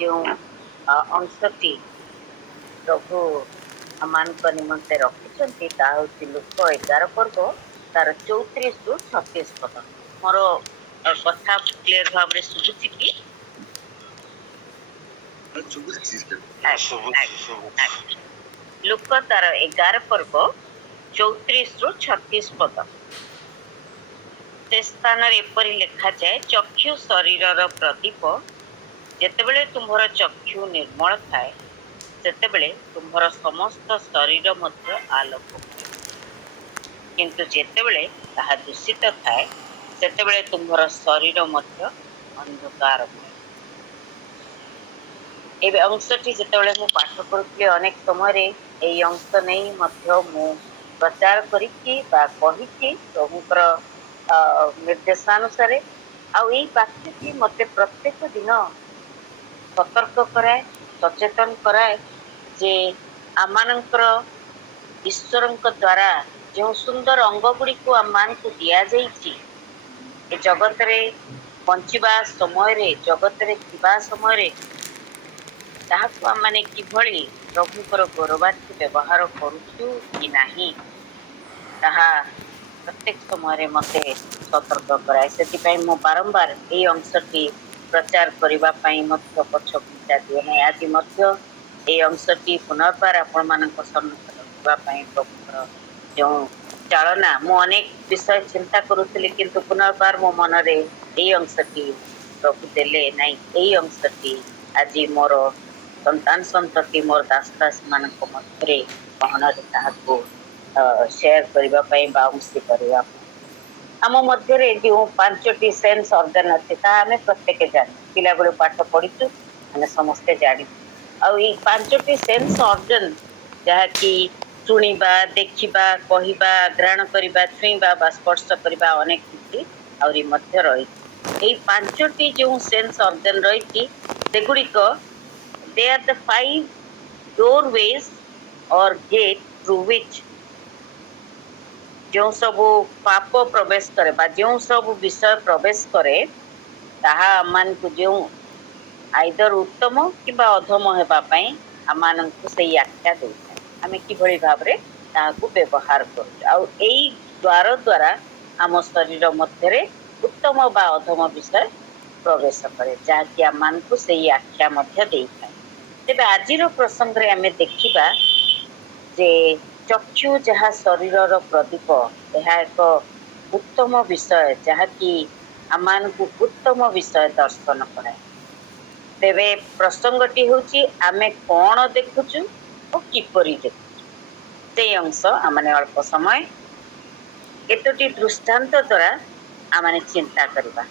जो अंशटी प्रभु आमान निमंते रखिंट लुक 11 पर्व तार 34 रु 36 पद। मोर कथा क्लियर भाव में शुभुची कि लुक तार 11 पर्व 34 रु 36 पद। से स्थान एपरी लिखा जाए चक्षु शरीर प्रदीप जेतेबेले तुम्हारा चक्षु निर्मल थाए सेतेबेले तुम्हारा समस्त शरीर मध्य आलोक किंतु जेतेबेले ताहा दूषित थाए सेतेबेले तुम्हारा शरीर मध्य अंधकार हुए। ए अंशटी जेतेबेले मु पाठ करुथि अनेक समय एई अंश नहीं मध्य मु प्रचार करिछि बा कहिछि प्रभुकर निर्देशानुसार आई वाक्यटी मते प्रत्येक दिन सतर्क कराए सचेतन कराए जे आमानंकर ईश्वरंक द्वारा जो सुंदर अंग गुड़ी को आम मान को दिया जाइछि ए जगत रे बंचिबा समय रे जगत रे थिबा समय रे ताहाको आम माने किभଳି प्रभुकर गौरवार्थी व्यवहार करूछु कि नाही ताहा प्रत्येक समय मते सतर्क कराए। से मु बारंबार ये अंशटी प्रचार करने पक्ष घुंचा दिए ना आज ये अंशटी पुनर्बार आपण मान सम्मुखीन रखापी प्रभुर जो चालना मु अनेक विषय चिंता करुली किंतु पुनर्बार मो मन ये अंशटी प्रभु देले नाई यही अंशटी आज मोर संतान संतति मोर दास दास मान मध्य कहन शेयर करने बाउंसी करने आम मध्य जो 5टी सेन्स ऑर्गन अच्छे आम प्रत्येक जानी पिला बेलू पाठ पढ़ीचु आम समस्ते जानी आई 5टी सेन्स ऑर्गन जहाँकि शुणा देखा कहवा ग्रहण करवा छुईवा स्पर्श करवा अनेक किसी आहरी रही 5टी जो सेन्स ऑर्गन रही सेगुड़िक दे आर द 5 doorways और गेट थ्रू विच जो सब पाप प्रवेश करे बा जो सब विषय प्रवेश करे ताहा आमान को जो आइदर उत्तम किबा अधम हेबा पई आमान को सही आख्या दे आमे किभଳି भाबरे ताहाको व्यवहार करू आ एई द्वार द्वारा आम शरीर मध्य उत्तम बा अधम विषय प्रवेश करे जहाँकि आमान को सही आख्या मध्य दे तेबे आजिर प्रसंग रे आमे देखिबा जे चक्षु जहाँ शरीर प्रदीप यह एक उत्तम विषय जहाँकि आमान को उत्तम विषय दर्शन कराए। तेरे प्रसंगटी होची आमे कौन देखुचु और किपरि देखुचु से अंश आमने अल्प समय केतोटी दृष्टांत द्वारा आमने चिंता करबा।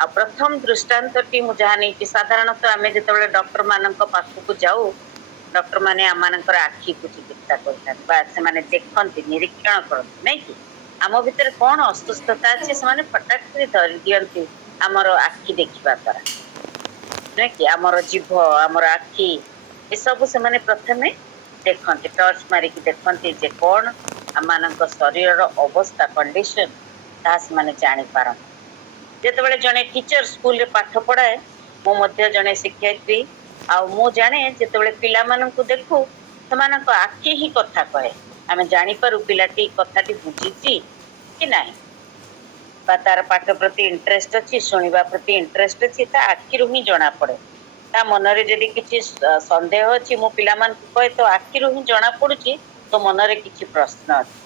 आ प्रथम दृष्टांतटी मु जहाँ नहीं कि साधारणतः आमे जेतेबेले डॉक्टर मानक पाखकु जाऊ डॉक्टर माने आमानकर आखि को चिकित्सा करते देखते निरीक्षण करते नहीं कि आम भितर कौन अस्वस्थता अच्छे से फटाक धरी दिखती आमर आखि देखा द्वारा नहीं कि आमर जीभ आमर आखि ये सब से प्रथमे देखते टर्च मारिकी देखते जे कौन आम शरीर अवस्था कंडीशन ताने जापार जिते जड़े टीचर स्कूल पाठ पढ़ाए मो जड़े शिक्षयित्री आ मु जाने जिते पिला मानू देखू से आखि ही कथा कहे आम जापर पिलाटी कथाटी बुझी कि ना तार पाठ प्रति इंटरेस्ट अच्छी शुणा प्रति इंटरेस्ट अच्छी आखि ही जना पड़े ता मनरे जदि किसी संदेह अच्छी मो पिला कहे तो आखि ही जना पड़ी तो मनरे किसी प्रश्न अच्छी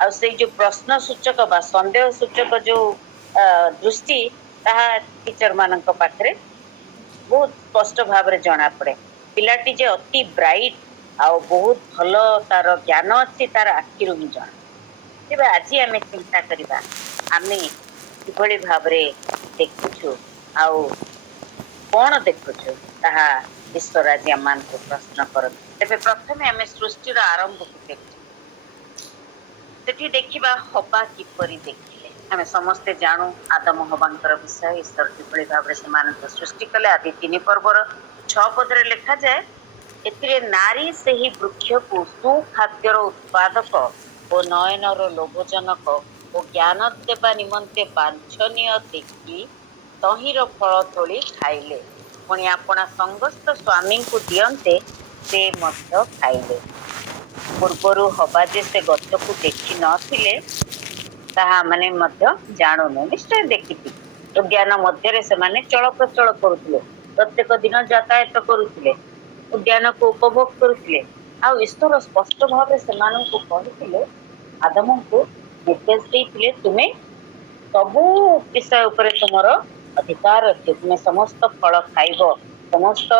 आ से जो प्रश्न सूचक बा संदेह सूचक जो दृष्टि ताहा टीचर मान पाखे बहुत स्पष्ट भाव में जना पड़े पिलाटी जे अति ब्राइट आ बहुत भल तार ज्ञान अच्छी तार आखि ही जना तेज आज आम चिंता करवा आम कि भाव देखुचु आ कौन देखुचु ताहा ईश्वर आज आम को प्रश्न कर तेज प्रथम आम सृष्टिर आरंभ को देखी देखा हवा किपरि देखिले आम समस्ते जानू आदम हवांकर विषय ईश्वर किभଳି भाव से सृष्टि कले आदि 3 पर्वर 6 पदरे लिखा जाए एथिरे नारी से ही वृक्ष को सुखाद्यर उत्पादक और नयनर लोभजनक और ज्ञान देवा निमंते बांछनीय देखी तहिर फल तोली खाइले पुणी आपणा समस्त स्वामी को दियंते से मध्य खाइले। पूर्वरु हवा जे से गछ को देखि नथिले ताहा माने मध्य जानुने निश्चय देखिथि। उद्यान मध्य से माने चल प्रचल करुथिले, प्रत्येक दिन यातायात करुथिले, उद्यान को उपभोग करुथिले। आ ईश्वर स्पष्ट भाव से कहिथिले आदम को निर्देश देइथिले तुमे सबु विषय उपरे तुमर अधिकार अच्छे, तुम्हें समस्त फल खाइब, समस्त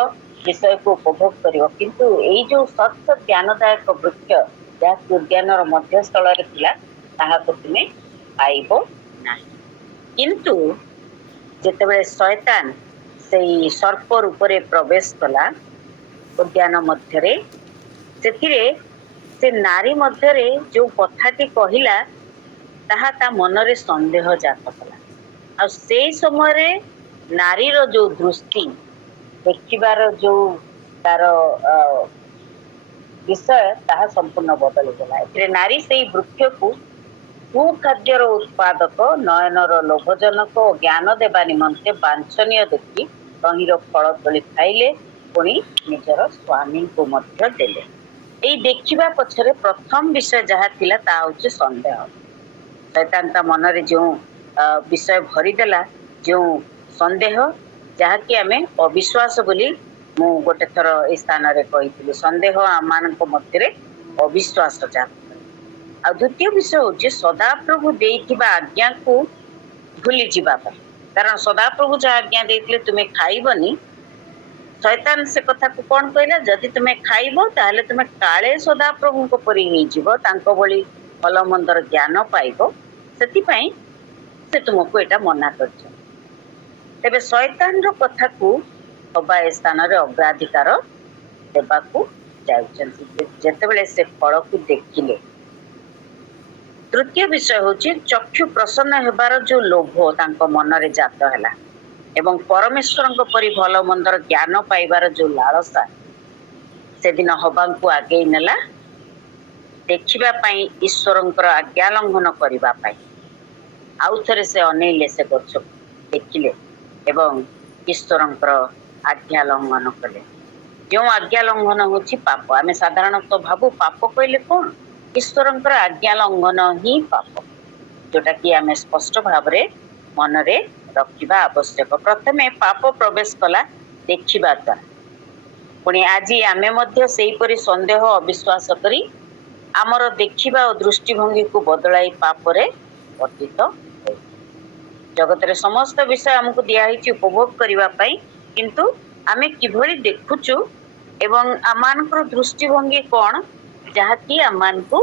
विषय को उपभोग करिव, किंतु एई जो सत्य ज्ञानदायक वृक्ष जहाँकि उद्यानर मध्यस्थल थिला ताहाको तुमे खाइब नाही। किंतु जेतेबेले शैतान सेई सर्प रूपरे प्रवेश कला उद्यान मध्यरे सेथिरे से नारी मध्यरे जो कथाटी कहिला ताहा ता मनरे संदेह जात कला। आ से समय नारीर जो दृष्टि देखिबार जो तार विषय ताहा संपूर्ण बदली गला। एथिरे नारी सेई वृक्ष को सुखाद्यर उत्पादक नयनर लोभजनक और ज्ञान देवा निमंते वांछनीय देखि तहिर फल तोली खाइले, पुणी निजर स्वामी को मध्य देले। एई देखिबा पछरे प्रथम विषय जहा थिला ता होचे संदेह। शैतान ता मनरे जो विषय भरीदेला, जो संदेह जहाँकि आमे अविश्वास बोली मु गोटे थर ए स्थान रे कहिथिली। संदेह आमानक मध्यरे अविश्वास जात। आ द्वितीय विषय होचे सदाप्रभु देइथिबा आज्ञा को भूली जिबा पर। कारण सदाप्रभु जा आज्ञा देइथिले तुमे खाइबनी, शैतान से कथा को कोन कहला जदि तुमे खाइबो ताहले तुमे काळे सदाप्रभु को परि हेइ जिवो, तांको बळी भल मंदर ज्ञान पाइबो, सेतिपई से तुमको एटा मना करछ। तेबे शैतान रो कथा को हबा स्थान रे अग्राधिकार देबा को जाइछन्ति जेतेबेले से फल को देखिले। तृतीय विषय होची चक्षु प्रसन्न हेबार जो लोभ तांको मन रे जात हैला एवं परमेश्वरଙ୍କ परि भल मंदर ज्ञान पाइबार जो लालसा से दिन हबा को आगे नेला देखिबा पई ईश्वरଙ୍କର आज्ञा लंघन करिबा पई। आउ थरे से अनेले से गछ देखिले एवं ईश्वरଙ୍କର आज्ञा लंघन कले। जो आज्ञा लंघन होची पाप। आमे साधारणतः भाबु पाप कहले कोन? ईश्वरଙ୍କର आज्ञा लंघन ही पाप, जोटा कि आमे स्पष्ट भाव रे मन रे रखिबा आवश्यक। प्रथमे पाप प्रवेश कला देखिबा द्वारा, पुणी आज आमे मध्य सेही परि संदेह अविश्वास करी आमर देखिबा और दृष्टिभंगी को बदलाई पाप रे पतित होई। जगत रे समस्त विषय हमकु दिया हिची उपभोग करिबा पई, किंतु आमे किभଳି देखुचु एवं आमानकर दृष्टिभंगी कोन जहाँकि आमानकु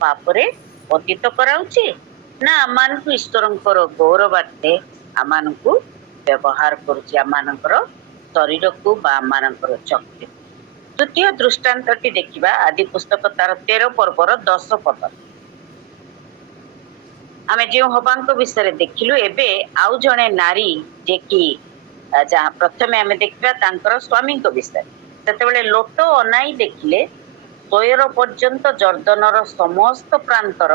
पाप रे पतित कराउची ना आमानकु ईश्वरଙ୍କର गौरवार्थे आमानकु व्यवहार करूची, आमानकर शरीर को बा आमानकर चक्र। द्वितीय दृष्टांतटी देखिबा आदि पुस्तक तार 13 पर्वर 10 पद। आमे जे हबांक विषय देखिलु, एबे आउ जणे नारी जे कि जहाँ प्रथमे आमे देखिबा तांकर स्वामी को विषय। सेतेबेले लोट अनाई देखिले सोयर पर्यंत जर्दनर समस्त प्रांतर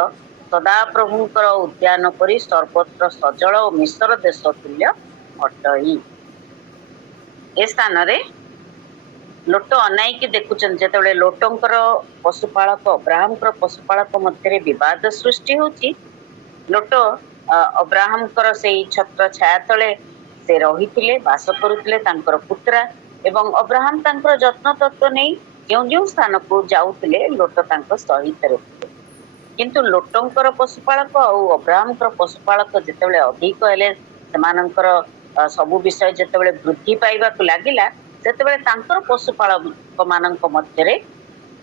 सदाप्रभुंकर उद्यान परि सर्वत्र सजल और मिश्र देश तुल्य अटई। ए स्थान रे लोट अनाई के देखुचन जेतेबेले लोटंकर पशुपालक अब्राहमकर पशुपालक मध्य विवाद सृष्टि होची। लोट अब्राहमकर सेई छत्र छाया तले से रहिथिले, वास करुथिले तांकर पुत्रा एवं अब्राहम तांकर जत्न तत्व नहीं जो जो स्थान को जाउथिले लोट तांकर सहित रहिथिले। किंतु लोटंकर पशुपालक और अब्राहमकर पशुपालक जेतेबेले अधिक हेले सेमानंकर सबु विषय जेतेबेले वृद्धि पाइबा को लागिला, सेतेबेले तांकर पशुपालक मानक मध्यरे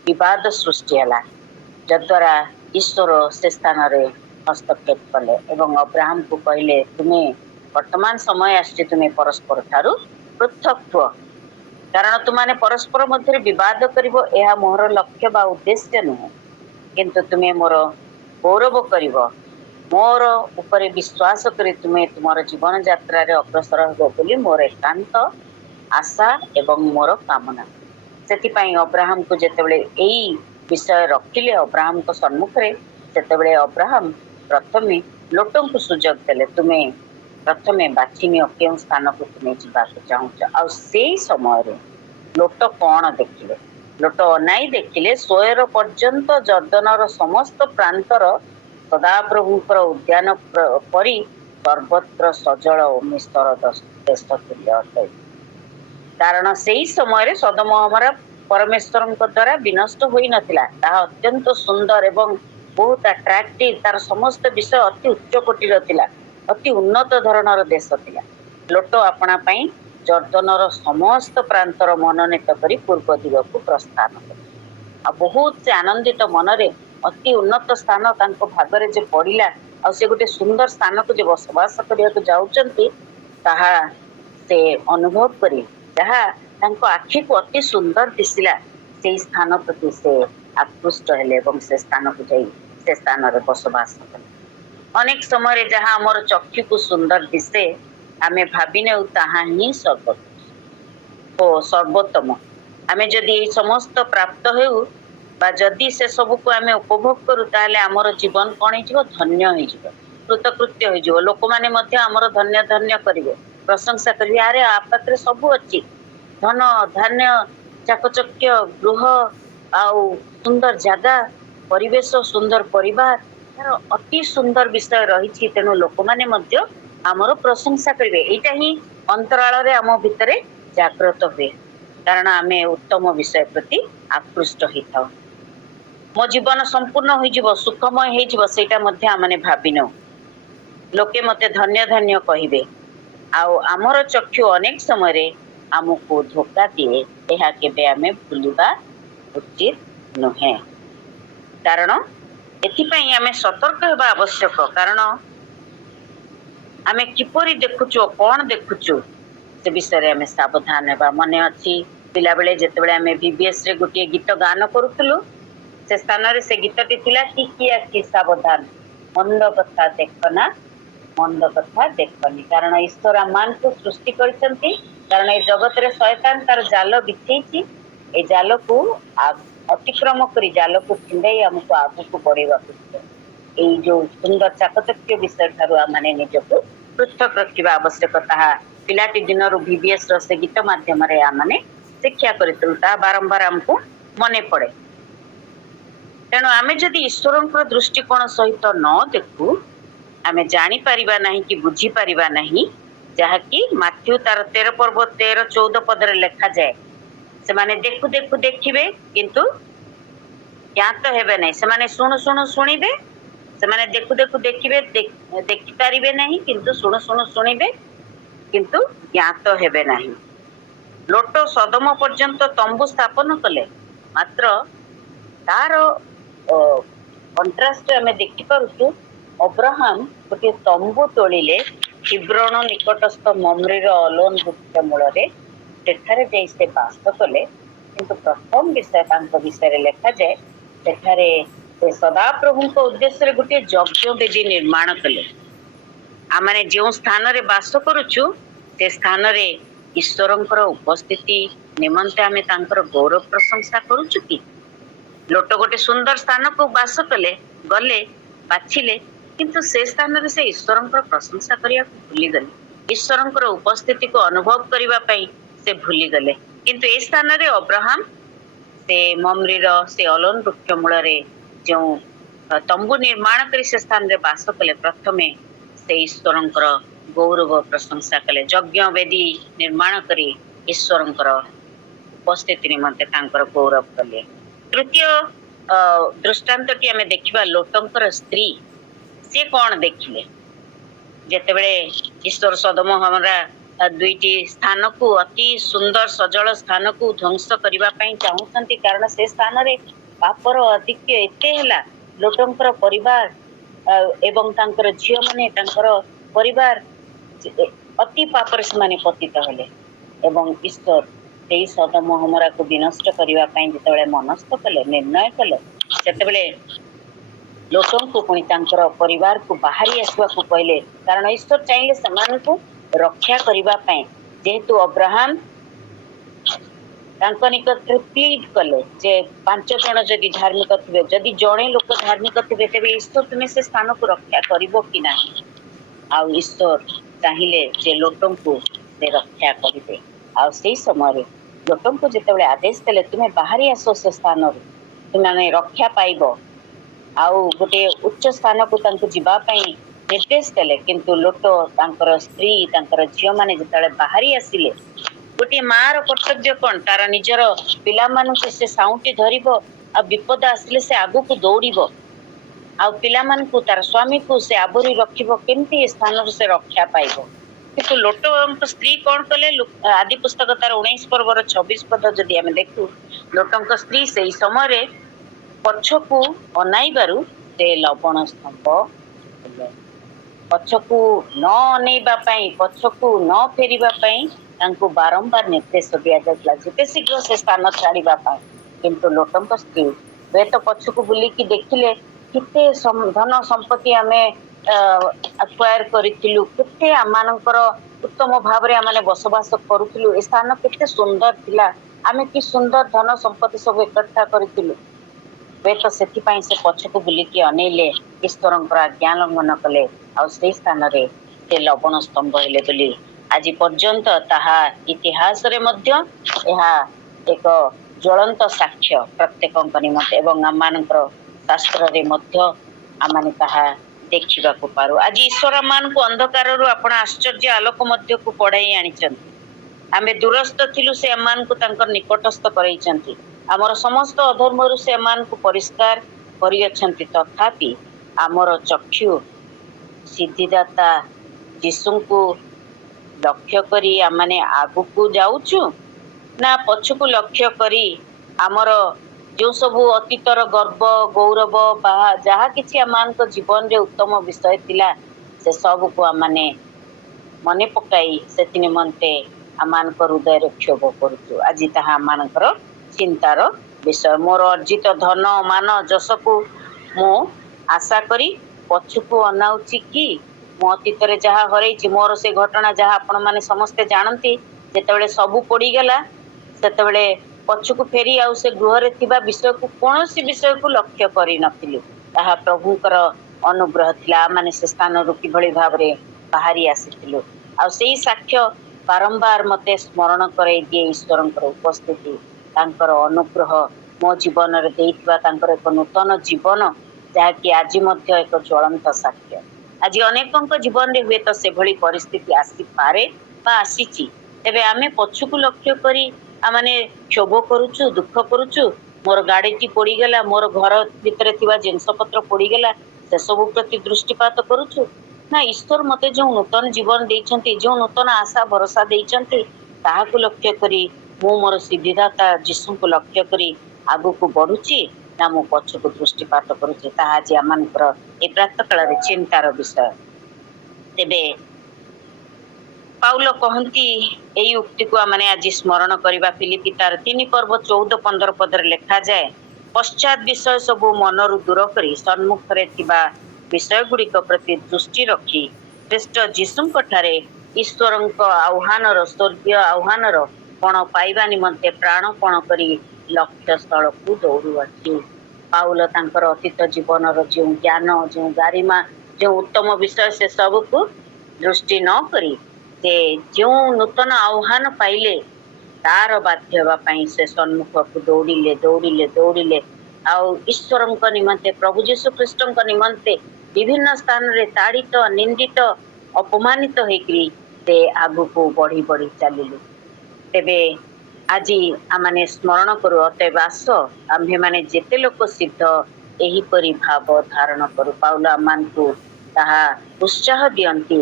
विवाद सृष्टि हला, जद्वारा ईश्वर से स्थान रे हस्तक्षेप कले एवं अब्राहम को कहले तुमे वर्तमान समय आछि तुमे परस्पर ठारू पृथक हुओ, कारण तुमाने परस्पर मध्य विवाद करिवो एहा मोर लक्ष्य बा उद्देश्य नुहे, किंतु तुमे मोर गौरव करिवो, मोर ऊपर विश्वास करी तुमे तुमर जीवन यात्रा रे अग्रसर हो बोली मोर एकांत आशा एवं मोर कामना। सेति पई अब्राहम को जेतेबेले एई विषय रखिले अब्राहम को सम्मुख रे, सेतेबेले अब्राहम प्रथमे लोटन को सुजग देले तुमे प्रथमे बाछिनियो केउं स्थान को तुमे जिबाक चाहुच आ सेई समय लोट कौन देखिले लोट अनाई देखिले सोयर पर्यंत जर्दनर समस्त प्रांतर सदाप्रभुंकर उद्यान परी सर्वत्र सजल ओ मिस्तर देश तुल्य अटे कारण सेई समय सदमहमरा परमेश्वर द्वारा विनष्ट होई नथिला ताहा अत्यंत सुंदर एवं बहुत अट्राक्टिव तार समस्त विषय अति उच्च कोटिर थिला अति उन्नत धरणर देश थिला लोट आपणा पई जर्दनर समस्त प्रांतर मनोनीत करी पूर्व दिगक प्रस्थान कले आ बहुत से आनंदित मनरे अति उन्नत स्थान तांको भागरे जे पड़िला आ से गोटे सुंदर स्थान को जे बसवास करिया को जाउचंती ताहा से अनुभव करी जहा तांको आखि को अति सुंदर दिसिला से स्थान प्रति से आकृष्ट हेले एवं से स्थान को जाई से स्थान रे बसवास कले अनेक समय जहाँ आमर चक्षु को सुंदर दिसे आमे भाविने ताहा ही सर्वोत्तम आमे जदि समस्त प्राप्त हेउ बा जदि से सब को आमे उपभोग करू ताले आमर जीवन कौन हो धन्य हो कृतकृत्य हो लोक माने मध्य आमर धन्य धन्य करिवे प्रशंसा करिवे अरे आ पाखरे सब अछि धन धान्य चाकचक्य गृह आउ सुंदर जगह परिवेश सुंदर परिवार अति सुंदर विषय रही तेणु लोक माने मध्य आमर प्रशंसा करिवे एटा ही अंतराल रे आम भितरे जागृत हुए कारण आमे उत्तम विषय प्रति आकृष्ट होता मो जीवन संपूर्ण हो सुखमय हो माने भाविन लोके मते धन्य धन्य कहिबे आउ आमर चक्षु अनेक समय आमको धोखा दिए यह केबे आमे भूलिबा उचित नुहे कारण एथिपाई आमे सतर्क हेबा आवश्यक कारण आमे किपरि देखुचो कौन देखुचो से विषय आमे सावधान हेबा मने अछि पिला बेले जेते बेले आमे बीबीएस रे गोटे गीत गान करूथलु से स्थान रे से गीतटी थिला टिकी आखि सावधान मंद कथा देखना मंद कथा देखनी कारण ईश्वर आमान को सृष्टि करछंती कारण ए जगत रे शैतान तार जाल बिछेछि ए जाल को अतिक्रम करी जाल को छिंडाई हमको आगु को बढ़ेवा ए जो सुंदर चाकचक्य विषय ठारू माने निजको पृथक रखिबा आवश्यकता पिलाटी दिन बीबीएस से गीत माध्यम माने शिक्षा करता बारंबार हमको मने पड़े तेणु आमे जदि ईश्वर दृष्टिकोण सहित न देखू आमे जानी परिबा नहीं कि बुझी परिबा नहीं जहाँकि माथ्यू तार 13 पर्व 13-14 पदरे लेखा जाए से माने देखु देखु देखिबे किंतु ज्ञात हेबे नहीं से माने सुनु सुनु सुनिबे से माने देखु देखु देखिबे देखि पारिबे नहीं किंतु सुनु सुनु सुनिबे किंतु ज्ञात हेबे नहीं लोट सदम पर्यंत तंबू स्थापन कले मात्र तार कंट्रास्ट आमे देखि पारुछु अब्राहम गोटे तंबू तोलिले हिब्रोन निकटस्थ मम्रीर अलोन वृक्ष मूल सेठारे जाई से बास कले किंतु प्रथम विषय विषय लेखा जाए सेठारे से सदाप्रभु उद्देश्य गोटे यज्ञ वेदी निर्माण कले आमाने जो स्थान रे बास करुछु से स्थान रे ईश्वरंकर उपस्थिति निमंते आमे तांकर गौरव प्रशंसा करुछु कि लोट गोटे सुंदर स्थान को बास कले गले बाछिले किंतु से स्थान रे से ईश्वरंकर प्रशंसा करिया भूली गले ईश्वरंकर उपस्थिति को अनुभव करिवा पई से भूली गले किंतु ए स्थान रे अब्राहम से मम्रीर से अलोन वृक्ष मूल जो तंबू निर्माण करी से स्थान रे बास कले प्रथमे से ईश्वरंकर गौरव प्रशंसा कले यज्ञ वेदी निर्माण करी ईश्वरंकर उपस्थिति निमंते तांकर गौरव कले तृतीय दृष्टांतटी आमे देखिबा लोटंकर स्त्री से कौन देखिले जेते बेले ईश्वर सदम हमरा दुईटी स्थान को अति सुंदर सजल स्थान को ध्वंस करबा पई चाहुछंती कारण से स्थान रे पापर अधिक एते हला लोटंकर परिवार एवं तांकर झियो माने तांकर परिवार अति पापर से माने पतित हले एवं ईश्वर सेई सदम हमरा को विनष्ट करबा पई जेते बेले मनस्थ कले निर्णय कले सेते बेले लोटों को पुणी तांकर परिवार को बाहरी आसवा को कहले कारण ईश्वर चाहिए समान को रक्षा करबा पई जेहेतु अब्राहम तांको निकट प्लीड कले जे 5 जण जदि धार्मिक थिबे जदि जणे लोक धार्मिक थिबे तेबे ईश्वर तुमे से स्थान को रक्षा करिवो कि नाही आ ईश्वर ଚାହିଁଲେ ଯେ ଲୋଟଙ୍କୁ ସେ ରକ୍ଷା କରିବେ। ଆଉ ସେଇ ସମୟରେ ଲୋଟଙ୍କୁ ଯେତେବେଳେ ଆଦେଶ ଦେଲେ ତୁମେ ବାହାରି ଆସ ସେ ସ୍ଥାନରୁ, ତୁମେ ରକ୍ଷା ପାଇବ, ଆଉ ଗୋଟେ ଉଚ୍ଚ ସ୍ଥାନକୁ ତାଙ୍କୁ ଯିବା ପାଇଁ ନିର୍ଦ୍ଦେଶ ଦେଲେ। କିନ୍ତୁ ଲୋଟ ତାଙ୍କର ସ୍ତ୍ରୀ ତାଙ୍କର ଝିଅମାନେ ଯେତେବେଳେ ବାହାରି ଆସିଲେ, ଗୋଟିଏ ମାର କର୍ତ୍ତବ୍ୟ କଣ, ତାର ନିଜର ପିଲାମାନଙ୍କୁ ସେ ସାଉଁଟି ଧରିବ, ଆଉ ବିପଦ ଆସିଲେ ସେ ଆଗକୁ ଦୌଡ଼ିବ, ଆଉ ପିଲାମାନଙ୍କୁ ତାର ସ୍ୱାମୀକୁ ସେ ଆବୋରି ରଖିବ, କେମିତି ଏ ସ୍ଥାନରୁ ସେ ରକ୍ଷା ପାଇବ। କିନ୍ତୁ ଲୋଟଙ୍କ ସ୍ତ୍ରୀ କଣ କଲେ, ଆଦି ପୁସ୍ତକ ତାର 19 ପର୍ବର 26 ପଦ ଯଦି ଆମେ ଦେଖୁ, ଲୋଟଙ୍କ ସ୍ତ୍ରୀ ସେଇ ସମୟରେ ପଛକୁ ଅନାଇବାରୁ ସେ ଲବଣ ସ୍ତମ୍ଭ ହେଲେ। ପଛକୁ ନ ଅନେଇବା ପାଇଁ, ପଛକୁ ନ ଫେରିବା ପାଇଁ ତାଙ୍କୁ ବାରମ୍ବାର ନିର୍ଦ୍ଦେଶ ଦିଆଯାଉଥିଲା ଯେତେ ଶୀଘ୍ର ସେ ସ୍ଥାନ ଛାଡିବା ପାଇଁ। କିନ୍ତୁ ଲୋଟଙ୍କ ସ୍ତ୍ରୀ ହୁଏତ ପଛକୁ ବୁଲିକି ଦେଖିଲେ, କେତେ ଧନ ସମ୍ପତ୍ତି ଆମେ ଆକ୍ୱାର କରିଥିଲୁ, କେତେ ଆମମାନଙ୍କର ଉତ୍ତମ ଭାବରେ ଆମେ ବସବାସ କରୁଥିଲୁ, ଏ ସ୍ଥାନ କେତେ ସୁନ୍ଦର ଥିଲା, ଆମେ କି ସୁନ୍ଦର ଧନ ସମ୍ପତ୍ତି ସବୁ ଏକଠା କରିଥିଲୁ। ହୁଏତ ସେଥିପାଇଁ ସେ ପଛକୁ ବୁଲିକି ଅନେଇଲେ, ଈଶ୍ୱରଙ୍କର ଆଜ୍ଞା ଲଙ୍ଘନ କଲେ, ଆଉ ସେଇ ସ୍ଥାନରେ ସେ ଲବଣ ସ୍ତମ୍ଭ ହେଲେ ବୋଲି ଆଜି ପର୍ଯ୍ୟନ୍ତ ତାହା ଇତିହାସରେ ମଧ୍ୟ ଏହା ଏକ ଜ୍ୱଳନ୍ତ ସାକ୍ଷ୍ୟ ପ୍ରତ୍ୟେକଙ୍କ ନିମନ୍ତେ, ଏବଂ ଆମମାନଙ୍କର ଶାସ୍ତ୍ରରେ ମଧ୍ୟ ଆମେ ତାହା ଦେଖିବାକୁ ପାରୁ। ଆଜି ଈଶ୍ୱର ଆମମାନଙ୍କୁ ଅନ୍ଧକାରରୁ ଆପଣ ଆଶ୍ଚର୍ଯ୍ୟ ଆଲୋକ ମଧ୍ୟକୁ କଢାଇ ଆଣିଛନ୍ତି। ଆମେ ଦୂରସ୍ଥ ଥିଲୁ, ସେ ଆମମାନଙ୍କୁ ତାଙ୍କର ନିକଟସ୍ଥ କରାଇଛନ୍ତି। ଆମର ସମସ୍ତ ଅଧର୍ମରୁ ସେ ଆମମାନଙ୍କୁ ପରିଷ୍କାର କରିଅଛନ୍ତି। ତଥାପି ଆମର ଚକ୍ଷୁ ସିଦ୍ଧିଦାତା ଯୀଶୁଙ୍କୁ ଲକ୍ଷ୍ୟ କରି ଆମେ ଆଗକୁ ଯାଉଛୁ, ନା ପଛକୁ ଲକ୍ଷ୍ୟ କରି ଆମର ଯେଉଁ ସବୁ ଅତୀତର ଗର୍ବ ଗୌରବ ବା ଯାହା କିଛି ଆମମାନଙ୍କ ଜୀବନରେ ଉତ୍ତମ ବିଷୟ ଥିଲା, ସେ ସବୁକୁ ଆମେ ମନେ ପକାଇ ସେଥି ନିମନ୍ତେ ଆମମାନଙ୍କ ହୃଦୟରେ କ୍ଷୋଭ କରୁଛୁ। ଆଜି ତାହା ଆମମାନଙ୍କର ଚିନ୍ତାର ବିଷୟ। ମୋର ଅର୍ଜିତ ଧନ ମାନ ଯଶକୁ ମୁଁ ଆଶା କରି ପଛକୁ ଅନାଉଛି କି ମୁଁ ଅତୀତରେ ଯାହା ହରେଇଛି, ମୋର ସେ ଘଟଣା ଯାହା ଆପଣମାନେ ସମସ୍ତେ ଜାଣନ୍ତି, ଯେତେବେଳେ ସବୁ ପୋଡ଼ିଗଲା ସେତେବେଳେ ପଛକୁ ଫେରି ଆଉ ସେ ଗୃହରେ ଥିବା ବିଷୟକୁ, କୌଣସି ବିଷୟକୁ ଲକ୍ଷ୍ୟ କରିନଥିଲୁ। ତାହା ପ୍ରଭୁଙ୍କର ଅନୁଗ୍ରହ ଥିଲା। ଆମେ ସେ ସ୍ଥାନରୁ କିଭଳି ଭାବରେ ବାହାରି ଆସିଥିଲୁ, ଆଉ ସେଇ ସାକ୍ଷ୍ୟ ବାରମ୍ବାର ମତେ ସ୍ମରଣ କରାଇ ଦିଏ ଈଶ୍ୱରଙ୍କର ଉପସ୍ଥିତି, ତାଙ୍କର ଅନୁଗ୍ରହ ମୋ ଜୀବନରେ ଦେଇଥିବା ତାଙ୍କର ଏକ ନୂତନ ଜୀବନ, ଯାହାକି ଆଜି ମଧ୍ୟ ଏକ ଜ୍ୱଳନ୍ତ ସାକ୍ଷ୍ୟ। ଆଜି ଅନେକଙ୍କ ଜୀବନରେ ହୁଏତ ସେଭଳି ପରିସ୍ଥିତି ଆସିପାରେ ବା ଆସିଛି, ତେବେ ଆମେ ପଛକୁ ଲକ୍ଷ୍ୟ କରି ଆମେ କ୍ଷୋଭ କରୁଛୁ, ଦୁଃଖ କରୁଛୁ, ମୋର ଗାଡିଟି ପୋଡିଗଲା, ମୋର ଘର ଭିତରେ ଥିବା ଜିନିଷପତ୍ର ପୋଡିଗଲା, ସେସବୁ ପ୍ରତି ଦୃଷ୍ଟିପାତ କରୁଛୁ, ନା ଈଶ୍ୱର ମତେ ଯେଉଁ ନୂତନ ଜୀବନ ଦେଇଛନ୍ତି, ଯେଉଁ ନୂତନ ଆଶା ଭରସା ଦେଇଛନ୍ତି, ତାହାକୁ ଲକ୍ଷ୍ୟ କରି ମୁଁ ମୋର ସିଦ୍ଧିଦାତା ଯୀଶୁଙ୍କୁ ଲକ୍ଷ୍ୟ କରି ଆଗକୁ ବଢୁଛି, ନା ମୁଁ ପଛକୁ ଦୃଷ୍ଟିପାତ କରୁଛି? ତାହା ଆଜି ଆମମାନଙ୍କର ଏ ପ୍ରାତଃ କାଳରେ ଚିନ୍ତାର ବିଷୟ। ତେବେ ପାଉଲ କହନ୍ତି ଏଇ ଉକ୍ତିକୁ ଆମେ ଆଜି ସ୍ମରଣ କରିବା। ଫିଲିପି ତାର 3 ପର୍ବ 14-15 ପଦରେ ଲେଖାଯାଏ, ପଶ୍ଚାତ ବିଷୟ ସବୁ ମନରୁ ଦୂର କରି ସମ୍ମୁଖରେ ଥିବା ବିଷୟ ଗୁଡିକ ପ୍ରତି ଦୃଷ୍ଟି ରଖି ଖ୍ରୀଷ୍ଟ ଯୀଶୁଙ୍କ ଠାରେ ଈଶ୍ୱରଙ୍କ ଆହ୍ୱାନର, ସ୍ୱର୍ଗୀୟ ଆହ୍ୱାନର ପଣ ପାଇବା ନିମନ୍ତେ ପ୍ରାଣପଣ କରି ଲକ୍ଷ୍ୟ ସ୍ଥଳକୁ ଦୌଡୁଅଛି। ପାଉଲ ତାଙ୍କର ଅତୀତ ଜୀବନର ଯେଉଁ ଜ୍ଞାନ, ଯେଉଁ ଗାରିମା, ଯେଉଁ ଉତ୍ତମ ବିଷୟ, ସେ ସବୁକୁ ଦୃଷ୍ଟି ନ କରି ସେ ଯେଉଁ ନୂତନ ଆହ୍ୱାନ ପାଇଲେ ତାର ବାଧ୍ୟ ହେବା ପାଇଁ ସେ ସମ୍ମୁଖକୁ ଦୌଡ଼ିଲେ ଦୌଡ଼ିଲେ ଦୌଡ଼ିଲେ ଆଉ ଈଶ୍ୱରଙ୍କ ନିମନ୍ତେ, ପ୍ରଭୁ ଯୀଶୁ ଖ୍ରୀଷ୍ଟଙ୍କ ନିମନ୍ତେ ବିଭିନ୍ନ ସ୍ଥାନରେ ତାଡ଼ିତ, ନିନ୍ଦିତ, ଅପମାନିତ ହେଇକରି ସେ ଆଗକୁ ବଢି ବଢି ଚାଲିଲେ। ତେବେ ଆଜି ଆମେ ସ୍ମରଣ କରୁ, ଅତଏବ ଆସ ଆମ୍ଭେମାନେ ଯେତେ ଲୋକ ସିଦ୍ଧ ଏହିପରି ଭାବ ଧାରଣ କରୁ। ପାଉଲ ଆମମାନଙ୍କୁ ତାହା ଉତ୍ସାହ ଦିଅନ୍ତି,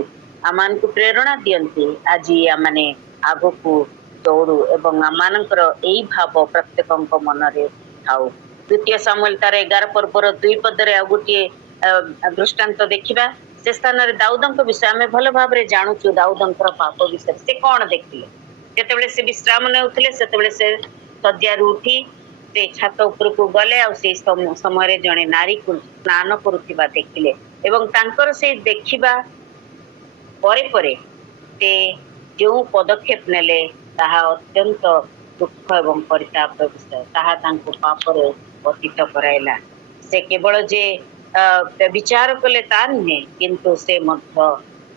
ଆମମାନଙ୍କୁ ପ୍ରେରଣା ଦିଅନ୍ତି। ଆଜି ଆମେ ଆଗକୁ ଦୌଡୁ ଏବଂ ଆମମାନଙ୍କର ଏଇ ଭାବ ପ୍ରତ୍ୟେକଙ୍କ ମନରେ ଥାଉ। 2 ସାମୁଏଲ ତାର 11 ପର୍ବର 2 ପଦରେ ଆଉ ଗୋଟିଏ ଦୃଷ୍ଟାନ୍ତ ଦେଖିବା। ସେ ସ୍ଥାନରେ ଦାଉଦଙ୍କ ବିଷୟ ଆମେ ଭଲ ଭାବରେ ଜାଣୁଛୁ। ଦାଉଦଙ୍କର ପାପ ବିଷୟରେ ସେ କଣ ଦେଖିଲେ? ଯେତେବେଳେ ସେ ବିଶ୍ରାମ ନେଉଥିଲେ, ସେତେବେଳେ ସେ ଶଯ୍ୟାରୁ ଉଠି ସେ ଛାତ ଉପରକୁ ଗଲେ, ଆଉ ସେଇ ସମୟରେ ଜଣେ ନାରୀକୁ ସ୍ନାନ କରୁଥିବା ଦେଖିଲେ, ଏବଂ ତାଙ୍କର ସେଇ ଦେଖିବା ପରେ ପରେ ସେ ଯେଉଁ ପଦକ୍ଷେପ ନେଲେ ତାହା ଅତ୍ୟନ୍ତ ଦୁଃଖ ଏବଂ ପରିତାପର ବିଷୟ। ତାହା ତାଙ୍କୁ ପାପରେ ପତିତ କରାଇଲା। ସେ କେବଳ ଯେ ବିଚାର କଲେ ତା ନୁହେଁ, କିନ୍ତୁ ସେ ମଧ୍ୟ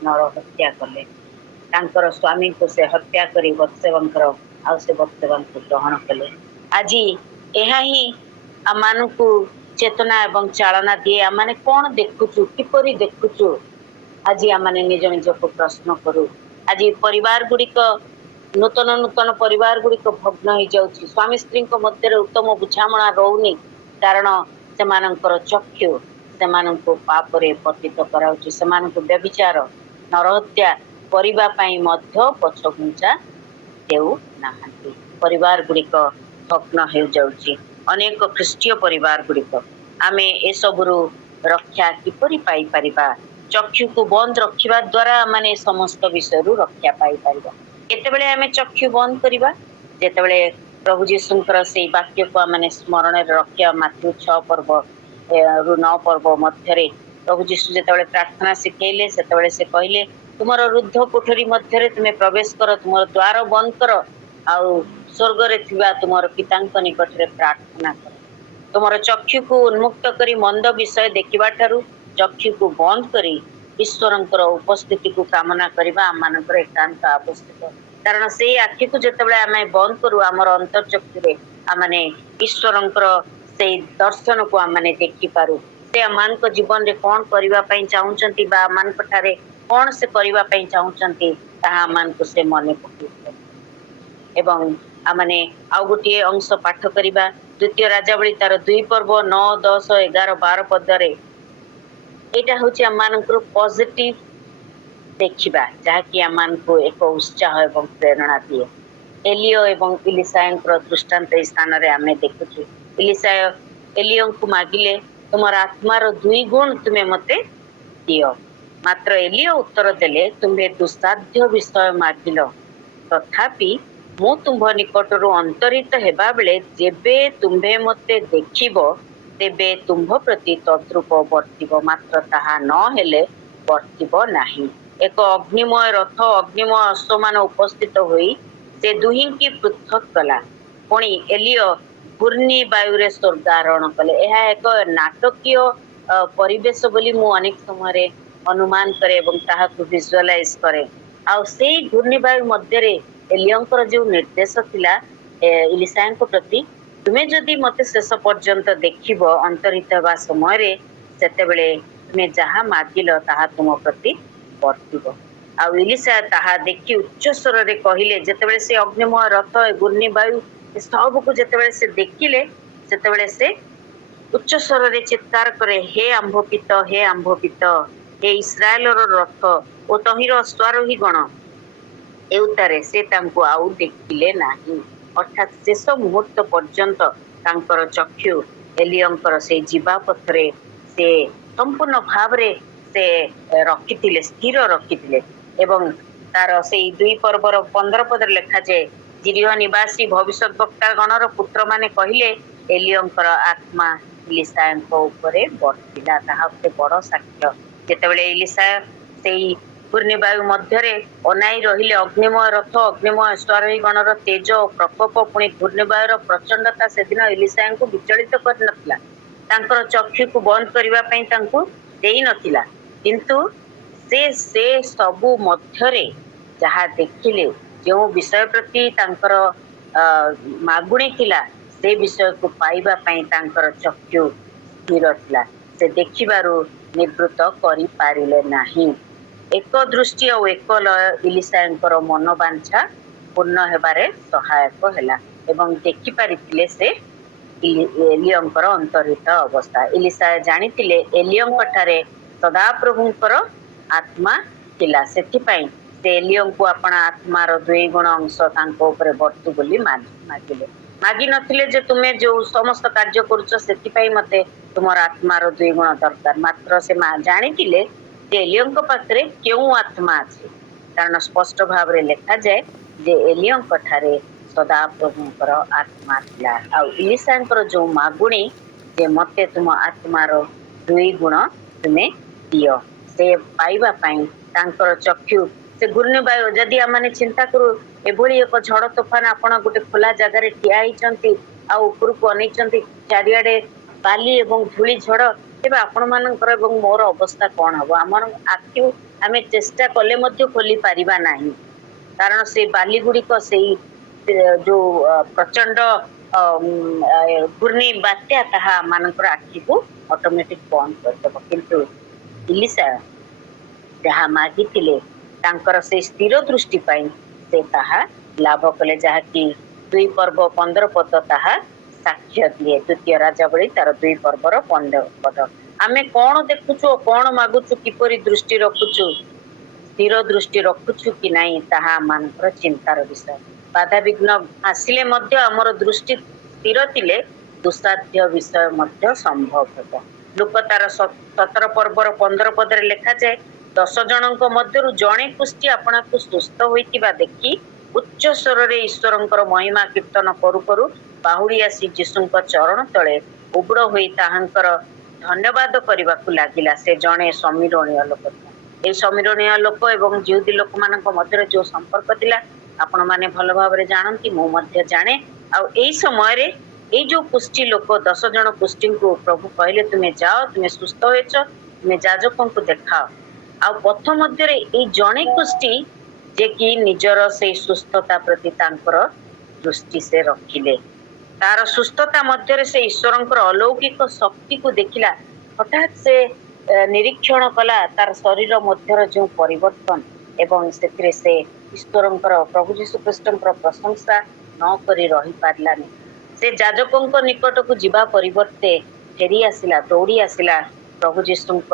ନର ହତ୍ୟା କଲେ। ତାଙ୍କର ସ୍ୱାମୀଙ୍କୁ ସେ ହତ୍ୟା କରି ବତ୍ସେବାଙ୍କର ଆଉ ସେ ବତ୍ସେବାଙ୍କୁ ଗ୍ରହଣ କଲେ। ଆଜି ଏହା ହିଁ ଆମମାନଙ୍କୁ ଚେତନା ଏବଂ ଚାଳନା ଦିଏ। ଆମମାନେ କଣ ଦେଖୁଛୁ, କିପରି ଦେଖୁଛୁ, ଆଜି ଆମମାନେ ନିଜ ନିଜକୁ ପ୍ରଶ୍ନ କରୁ। ଆଜି ପରିବାର ଗୁଡ଼ିକ ନୂତନ ନୂତନ ପରିବାର ଗୁଡ଼ିକ ଭଗ୍ନ ହେଇଯାଉଛି। ସ୍ୱାମୀ ସ୍ତ୍ରୀଙ୍କ ମଧ୍ୟରେ ଉତ୍ତମ ବୁଝାମଣା ରହୁନି, କାରଣ ସେମାନଙ୍କର ଚକ୍ଷୁ ସେମାନଙ୍କୁ ପାପରେ ପତିତ କରାଉଛି। ସେମାନଙ୍କୁ ବ୍ୟଭିଚାର, ନରହତ୍ୟା କରିବା ପାଇଁ ମଧ୍ୟ ପଛଘୁଞ୍ଚା ଦେଉନାହାନ୍ତି। ପରିବାର ଗୁଡ଼ିକ ଭଗ୍ନ ହେଇଯାଉଛି। ଅନେକ ଖ୍ରୀଷ୍ଟୀୟ ପରିବାର ଗୁଡ଼ିକ। ଆମେ ଏସବୁରୁ ରକ୍ଷା କିପରି ପାଇପାରିବା? ଚକ୍ଷୁକୁ ବନ୍ଦ ରଖିବା ଦ୍ୱାରା ମାନେ ସମସ୍ତ ବିଷୟରୁ ରକ୍ଷା ପାଇପାରିବା। କେତେବେଳେ ଆମେ ଚକ୍ଷୁ ବନ୍ଦ କରିବା? ଯେତେବେଳେ ପ୍ରଭୁ ଯୀଶୁଙ୍କର ସେଇ ବାକ୍ୟକୁ ଆମେ ସ୍ମରଣରେ ରଖିବା। ମାଥ୍ୟୁ 6 ପର୍ବ ରୁ 9 ପର୍ବ ମଧ୍ୟରେ ପ୍ରଭୁ ଯୀଶୁ ଯେତେବେଳେ ପ୍ରାର୍ଥନା ଶିଖେଇଲେ, ସେତେବେଳେ ସେ କହିଲେ, ତୁମର ରୁଦ୍ଧ କୋଠରୀ ମଧ୍ୟରେ ତୁମେ ପ୍ରବେଶ କର, ତୁମର ଦ୍ୱାର ବନ୍ଦ କର, ଆଉ ସ୍ୱର୍ଗରେ ଥିବା ତୁମର ପିତାଙ୍କ ନିକଟରେ ପ୍ରାର୍ଥନା କର। ତୁମର ଚକ୍ଷୁକୁ ଉନ୍ମୁକ୍ତ କରି ମନ୍ଦ ବିଷୟ ଦେଖିବା ଠାରୁ ଚକ୍ଷୁକୁ ବନ୍ଦ କରି ଈଶ୍ୱରଙ୍କର ଉପସ୍ଥିତିକୁ କାମନା କରିବା ଆମମାନଙ୍କର ଏକାନ୍ତ ଆବଶ୍ୟକ। କାରଣ ସେଇ ଆଖିକୁ ଯେତେବେଳେ ଆମେ ବନ୍ଦ କରୁ, ଆମର ଅନ୍ତର୍ଚକ୍ଷୁରେ ଆମମାନେ ଈଶ୍ୱରଙ୍କର ସେଇ ଦର୍ଶନକୁ ଆମମାନେ ଦେଖିପାରୁ। ସେ ଆମମାନଙ୍କ ଜୀବନରେ କଣ କରିବା ପାଇଁ ଚାହୁଁଛନ୍ତି ବା ଆମମାନଙ୍କ ଠାରେ କଣ ସେ କରିବା ପାଇଁ ଚାହୁଁଛନ୍ତି, ତାହା ଆମମାନଙ୍କୁ ସେ ମନେ ପକାଇଛନ୍ତି। ଏବଂ ଆମମାନେ ଆଉ ଗୋଟିଏ ଅଂଶ ପାଠ କରିବା। ଦ୍ୱିତୀୟ ରାଜାବଳୀ ତାର 2 ପର୍ବ 9, 10, 11, 12 ପଦରେ ଏଇଟା ହଉଛି ଆମମାନଙ୍କର ପଜିଟିଭ ଦେଖିବା, ଯାହାକି ଆମମାନଙ୍କୁ ଏକ ଉତ୍ସାହ ଏବଂ ପ୍ରେରଣା ଦିଏ। ଏଲିଓ ଏବଂ ଇଲିସାଙ୍କର ଦୃଷ୍ଟାନ୍ତ ଏହି ସ୍ଥାନରେ ଆମେ ଦେଖୁଛୁ। ଏଲିଓଙ୍କୁ ମାଗିଲେ, ତୁମର ଆତ୍ମାର 2 ଗୁଣ ତୁମେ ମତେ ଦିଅ। ମାତ୍ର ଏଲିଓ ଉତ୍ତର ଦେଲେ, ତୁମ୍ଭେ ଦୁଃସାଧ୍ୟ ବିଷୟ ମାଗିଲ, ତଥାପି ମୁଁ ତୁମ୍ଭ ନିକଟରୁ ଅନ୍ତରିତ ହେବା ବେଳେ ଯେବେ ତୁମ୍ଭେ ମତେ ଦେଖିବ, ତେବେ ତୁମ୍ଭ ପ୍ରତି ତଦ୍ରୂପ ବର୍ତ୍ତିବ, ମାତ୍ର ତାହା ନ ହେଲେ ବର୍ତ୍ତିବ ନାହିଁ। ଏକ ଅଗ୍ନିମୟ ରଥ, ଅଗ୍ନିମୟ ଅଶ୍ୱମାନ ଉପସ୍ଥିତ ହୋଇ ସେ ଦୁହିଁକି ପୃଥକ କଲା। ପୁଣି ଏଲିଓ ଘୂର୍ଣ୍ଣି ବାୟୁରେ ସ୍ୱର୍ଗାରୋହଣ କଲେ। ଏହା ଏକ ନାଟକୀୟ ପରିବେଶ ବୋଲି ମୁଁ ଅନେକ ସମୟରେ ଅନୁମାନ କରେ ଏବଂ ତାହାକୁ ଭିଜୁଆଲାଇଜ କରେ। ଆଉ ସେଇ ଘୂର୍ଣ୍ଣିବାୟୁ ମଧ୍ୟରେ ଏଲିଓଙ୍କର ଯେଉଁ ନିର୍ଦ୍ଦେଶ ଥିଲା ଇଲିସାଙ୍କ ପ୍ରତି, ତୁମେ ଯଦି ମତେ ଶେଷ ପର୍ଯ୍ୟନ୍ତ ଦେଖିବ ଅନ୍ତରିତ ହେବା ସମୟରେ, ସେତେବେଳେ ତୁମେ ଯାହା ମାଗିଲ ତାହା ତୁମ ପ୍ରତି ବର୍ତ୍ତିବ। ଆଉ ଇଲିସା ତାହା ଦେଖି ଉଚ୍ଚ ସ୍ୱରରେ କହିଲେ, ଯେତେବେଳେ ସେ ଅଗ୍ନିମୟ ରଥ, ଘୂର୍ଣ୍ଣିବାୟୁ ସବୁକୁ ଯେତେବେଳେ ସେ ଦେଖିଲେ, ସେତେବେଳେ ସେ ଉଚ୍ଚ ସ୍ୱରରେ ଚିତ୍କାର କରେ, ହେ ଆମ୍ଭପିତ, ହେ ଆମ୍ଭପିତ, ହେ ଇସ୍ରାଏଲର ରଥ ଓ ତହିଁର ଅଶ୍ୱାରୋହୀ ଗଣ। ଏଉତାରେ ସେ ତାଙ୍କୁ ଆଉ ଦେଖିଲେ ନାହିଁ। ଅର୍ଥାତ୍ ଶେଷ ମୁହୂର୍ତ୍ତ ପର୍ଯ୍ୟନ୍ତ ତାଙ୍କର ଚକ୍ଷୁ ଏଲିଓଙ୍କର ସେଇ ଯିବା ପଥରେ ସେ ସମ୍ପୂର୍ଣ୍ଣ ଭାବରେ ସେ ରଖିଥିଲେ, ସ୍ଥିର ରଖିଥିଲେ। ଏବଂ ତାର ସେଇ 2 ପର୍ବର 15 ପଦରେ ଲେଖାଯାଏ, ଜିରିହ ନିବାସୀ ଭବିଷ୍ୟତ ବକ୍ତା ଗଣର ପୁତ୍ରମାନେ କହିଲେ, ଏଲିଓଙ୍କର ଆତ୍ମା ଇଲିସାଙ୍କ ଉପରେ ବର୍ତ୍ତିଲା। ତାହା ଗୋଟେ ବଡ ସାକ୍ଷ୍ୟ। ଯେତେବେଳେ ଇଲିସା ସେଇ ଘୂର୍ଣ୍ଣିବାୟୁ ମଧ୍ୟରେ ଅନାଇ ରହିଲେ, ଅଗ୍ନିମୟ ରଥ, ଅଗ୍ନିମୟ ଅଶ୍ୱାରୋହୀ ଗଣର ତେଜ ଓ ପ୍ରକୋପ, ପୁଣି ଘୂର୍ଣ୍ଣିବାୟୁର ପ୍ରଚଣ୍ଡତା ସେଦିନ ଇଲିସାଙ୍କୁ ବିଚଳିତ କରିନଥିଲା, ତାଙ୍କର ଚକ୍ଷୁକୁ ବନ୍ଦ କରିବା ପାଇଁ ତାଙ୍କୁ ଦେଇନଥିଲା। କିନ୍ତୁ ସେ ସବୁ ମଧ୍ୟରେ ଯାହା ଦେଖିଲେ, ଯେଉଁ ବିଷୟ ପ୍ରତି ତାଙ୍କର ମାଗୁଣି ଥିଲା, ସେ ବିଷୟକୁ ପାଇବା ପାଇଁ ତାଙ୍କର ଚକ୍ଷୁ ସ୍ଥିର ଥିଲା। ସେ ଦେଖିବାରୁ ନିବୃତ୍ତ କରିପାରିଲେ ନାହିଁ। ଏକ ଦୃଷ୍ଟି ଆଉ ଏକ ଲୟ ଇଲିସାଙ୍କର ମନୋବାଞ୍ଛା ପୂର୍ଣ୍ଣ ହେବାରେ ସହାୟକ ହେଲା ଏବଂ ଦେଖିପାରିଥିଲେ ସେ ଏଲିଓଙ୍କର ଅନ୍ତର୍ହିତ ଅବସ୍ଥା। ଇଲିସା ଜାଣିଥିଲେ ଏଲିଓଙ୍କ ଠାରେ ସଦାପ୍ରଭୁଙ୍କର ଆତ୍ମା ଥିଲା। ସେଥିପାଇଁ ସେ ଏଲିଓଙ୍କୁ ଆପଣ ଆତ୍ମାର 2 ଗୁଣ ଅଂଶ ତାଙ୍କ ଉପରେ ବର୍ତ୍ତୁ ବୋଲି ମାଗିଲେ। ମାଗି ନଥିଲେ ଯେ ତୁମେ ଯୋଉ ସମସ୍ତ କାର୍ଯ୍ୟ କରୁଛ ସେଥିପାଇଁ ମତେ ତୁମର ଆତ୍ମାର 2 ଗୁଣ ଦରକାର। ମାତ୍ର ସେ ଜାଣିଥିଲେ ଯେ ଏଲିଓଙ୍କ ପାଖରେ କେଉଁ ଆତ୍ମା ଅଛି, କାରଣ ସ୍ପଷ୍ଟ ଭାବରେ ଲେଖାଯାଏ ଯେ ଏଲିଓଙ୍କ ଠାରେ ସଦାପ୍ରଭୁଙ୍କର ଆତ୍ମା ଥିଲା। ଆଉ ଇଲିସାଙ୍କର ଯୋଉ ମାଗୁଣି ଯେ ମତେ ତୁମ ଆତ୍ମାର 2 ଗୁଣ ତୁମେ ଦିଅ, ସେ ପାଇବା ପାଇଁ ତାଙ୍କର ଚକ୍ଷୁ ସେ ଘୂର୍ଣ୍ଣିବାୟୁ, ଯଦି ଆମେ ଚିନ୍ତା କରୁ ଏଭଳି ଏକ ଝଡ ତୋଫାନ, ଆପଣ ଗୋଟେ ଖୋଲା ଜାଗାରେ ଠିଆ ହେଇଛନ୍ତି ଆଉ ଉପରକୁ ଅନେଇଛନ୍ତି, ଚାରିଆଡେ ବାଲି ଏବଂ ଧୂଳି ଝଡ, ତେବେ ଆପଣ ମାନଙ୍କର ଏବଂ ମୋର ଅବସ୍ଥା କଣ ହବ? ଆମର ଆଖି आमे चेष्टा कले मध्य खोली पारिबा नाही कारण से बाली गुड़िक से जो प्रचंड घूर्णी बात्या ताहा मानकर आखि को ऑटोमेटिक बंद करदेव किंतु इलिशा जहाँ मागिथिले तांकर से स्थिर दृष्टि पाई से ताहा लाभ कले जहाँकि 2 पर्व 15 पद ताहा साक्ष्य दिए द्वितीय राजा बड़ी तार 2 पर्वर 15 पद आमे कौन देखुचु कौन मागुचु किपरि दृष्टि रखुचु स्थिर दृष्टि रखुचु कि नहीं ताहा मानकर चिंतार विषय बाधा विघ्न आसिले मध्य आमर दृष्टि स्थिर थिले दुसाध्य विषय मध्य संभव हेब लोक तार 17 पर्वर 15 पदरे लेखा जाए 10 जनक मध्यरु जणे कुष्टी आपना को सुस्थ होइतिबा देखि उच्च स्वर रे ईश्वरंकर महिमा कीर्तन करू करू बाहुड़ी आसी जीशुंक चरण तले उबड़ होई ताहांकर धन्यवाद करबा को लागिला से जणे समीरणीय लोक ए समीरणीय लोक एवं जिहुदी लोक मानक मध्यरे जो संपर्क थिला आपण माने भल भाबरे जानंती मो मध्य जाने आ एई समय रे ए जो कुष्टी लोक 10 जन कुष्टी को प्रभु कहले तुमे जाओ तुमे सुस्थ होइछ तुमे जाजकों को देखाओ आ पथ मध्य रे ए जणे कुष्टी जे कि निजर से सुस्थता प्रति तांकर दृष्टि से रखिले तार सुस्थता मध्य से ईश्वरंकर अलौकिक शक्ति को देखिला हठात से निरीक्षण कला तार शरीर मध्यर जो परिवर्तन एवं से ईश्वरंकर प्रभु जीशु ख्रीष्टंकर प्रशंसा न करी रही पारलानी से जाजकों निकट को जीवा परिवर्ते फेरी आसिला दौड़ी आसिला प्रभु जीशुंक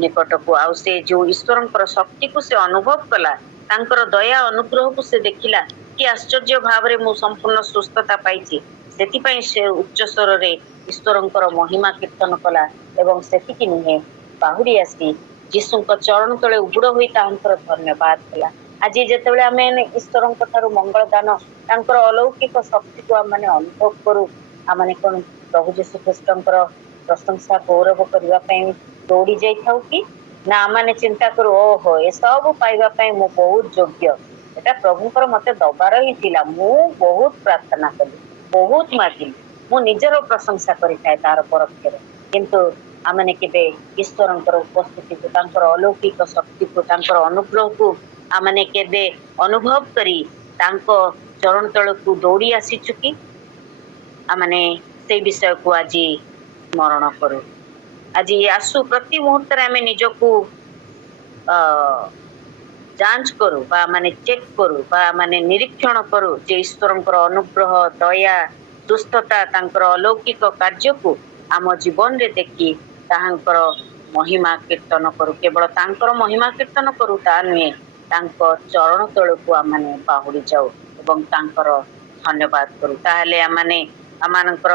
निकट को आउ से जो ईश्वरंकर शक्ति को से अनुभव कला तांकर दया अनुग्रह को से देखिला कि आश्चर्य भाव रे मु संपूर्ण सुस्थता पाइछि सेति पई से उच्च स्वर रे ईश्वरंकर महिमा कीर्तन कला एवं सेति कि नुहे बाहुड़ी आसी जीशुंक चरण तले उबुड़ होई तांकर धन्यवाद कला आज जेतेबेले आमे ईश्वरंक थारु मंगल दान तांकर अलौकिक शक्ति को आमे अनुभव करू आमे कोन प्रभु जीशु ख्रीष्टंकर प्रशंसा गौरव करबा पई दौड़ी जाई थाउ कि ना आमे चिंता करू ओहो ए सब पाइबा पई मु बहुत योग्य एटा प्रभुंकर मते दबार ही थिला मु बहुत प्रार्थना कली बहुत मागिली मु निजर प्रशंसा करि थाए तार परक्षरे किंतु आमे केबे ईश्वरंकर उपस्थिति को तांकर अलौकिक शक्ति को तांकर अनुग्रह को आमे केबे अनुभव करी तांको चरण तळ को दौड़ी आसी चुकी आमे से विषय को आज स्मरण करू आज आसु प्रति मुहूर्त रे आमे निजको जांच करू बा माने चेक करू बा माने निरीक्षण करू जे ईश्वरंकर अनुग्रह दया सुस्थता तांकर अलौकिक कार्य को आम जीवन रे देखी तांकर महिमा कीर्तन करू केवल तांकर महिमा कीर्तन करू ता नुहे तांको चरण तळ को आमे बाहुड़ी जाऊ एवं तांकर धन्यवाद करू ताहले आमे आमानकर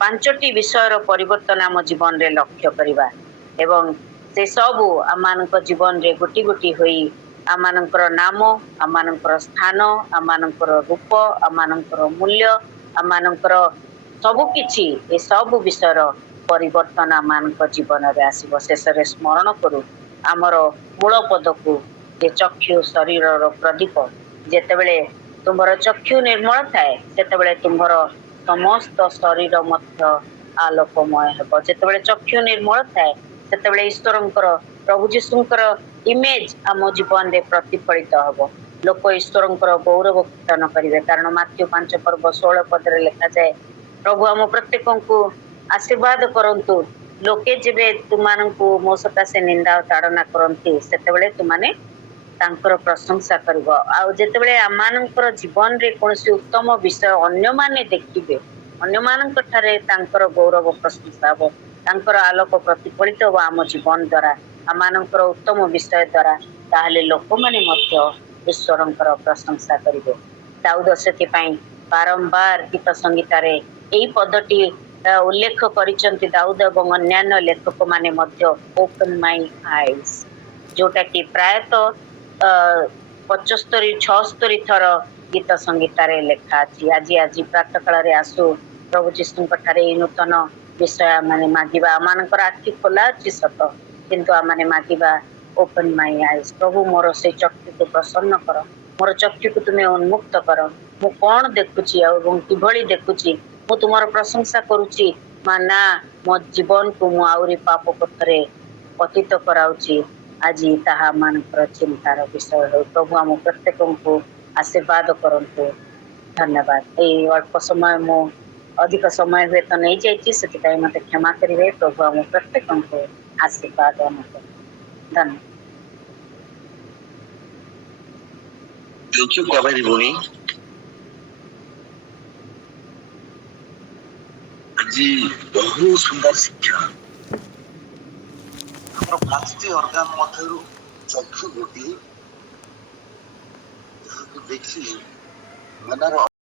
5टी विषयर परिवर्तन आम जीवन रे लक्ष्य करिबा एवं से सब आमानक जीवन रे गोटी गोटी होई आमानकर नाम आमानकर स्थान आमानकर रूप आमानकर मूल्य आमानकर सब किछि ए सब विषयर परिवर्तन आमानक जीवन रे आसीबो शेष रे स्मरण करू आमर मूल पद को जे चक्षु शरीर रो प्रदीप जेतेबेले तुमर चक्षु निर्मल थाए सेतेबेले तुमर समस्त शरीर मध्य आलोकमय हेब जेतेबेले चक्षु निर्मल थाए सेतेबेले ईश्वरंकर प्रभु जीशुंकर इमेज आम जीवन रे प्रतिफलित हब लोक ईश्वरंकर गौरव कीर्तन करिवे कारण माथ्यू 5 पर्व 16 पदरे लिखा जाए प्रभु आम प्रत्येक को आशीर्वाद करंतु लोके जेबे तुमानंकु मो सकाशे निंदा ताड़ना करंती सेतेबेले तुमाने तांकर प्रशंसा करबो आ जेतेबेले आमानंकर जीवन रे कोनसी उत्तम विषय अन्य माने देखिबे अन्य मानंक ठारे तांकर गौरव प्रशंसा हो तांकर आलोक प्रतिफलित हो आम जीवन द्वारा आमानंकर उत्तम विषय द्वारा ताहले लोक माने मध्य ईश्वरंकर प्रशंसा करिवे दाऊद सेति पई बारंबार गीत संगीता रे एई पदटी उल्लेख करिसंती दाऊद एवं अन्य लेखक माने मध्य ओपन माय आईज जोटा कि प्रायतः 75-76 थर गीत संगीता रे लेखा अछि आज प्रातः काल रे आसु प्रभु जीशुंक ठारे नूतन विषय माने मागिबा मानकर आखि खोला अछि सत किंतु आमाने मागिबा ओपन माय आईज प्रभु मोर से चक्षु को प्रसन्न कर मोर चक्षु को तुमे उन्मुक्त कर मु कोन देखुची एवं किभଳି देखुची मु तुमर प्रशंसा करूची माना मो जीवन को मु आउरी पाप पथरे पतित कराउची ଆଜି ତାହା ମାନଙ୍କର ଚିନ୍ତାର ବିଷୟ ହେଉ। ପ୍ରଭୁ ଆମ ପ୍ରତ୍ୟେକଙ୍କୁ ଆଶୀର୍ବାଦ କରନ୍ତୁ। ଧନ୍ୟବାଦ। ଏଇ ଅଳ୍ପ ସମୟ ମୁଁ ଅଧିକ ସମୟ ହୁଏତ ନେଇଯାଇଛି, ସେଥିପାଇଁ ମତେ କ୍ଷମା କରିବେ। ପ୍ରଭୁ ଆମ ପ୍ରତ୍ୟେକଙ୍କୁ ଆଶୀର୍ବାଦ କରନ୍ତୁ। ଧନ୍ୟବାଦ। Thank you, Kaveri Muni. ଆଜି ବହୁ ସୁନ୍ଦର ଶିକ୍ଷା। ଆମର 5ଟି ଅର୍ଗାନ ମଧ୍ୟରୁ ଚକ୍ଷୁ ଗୋଟିଏ, ଯାହାକୁ ଦେଖି ମନର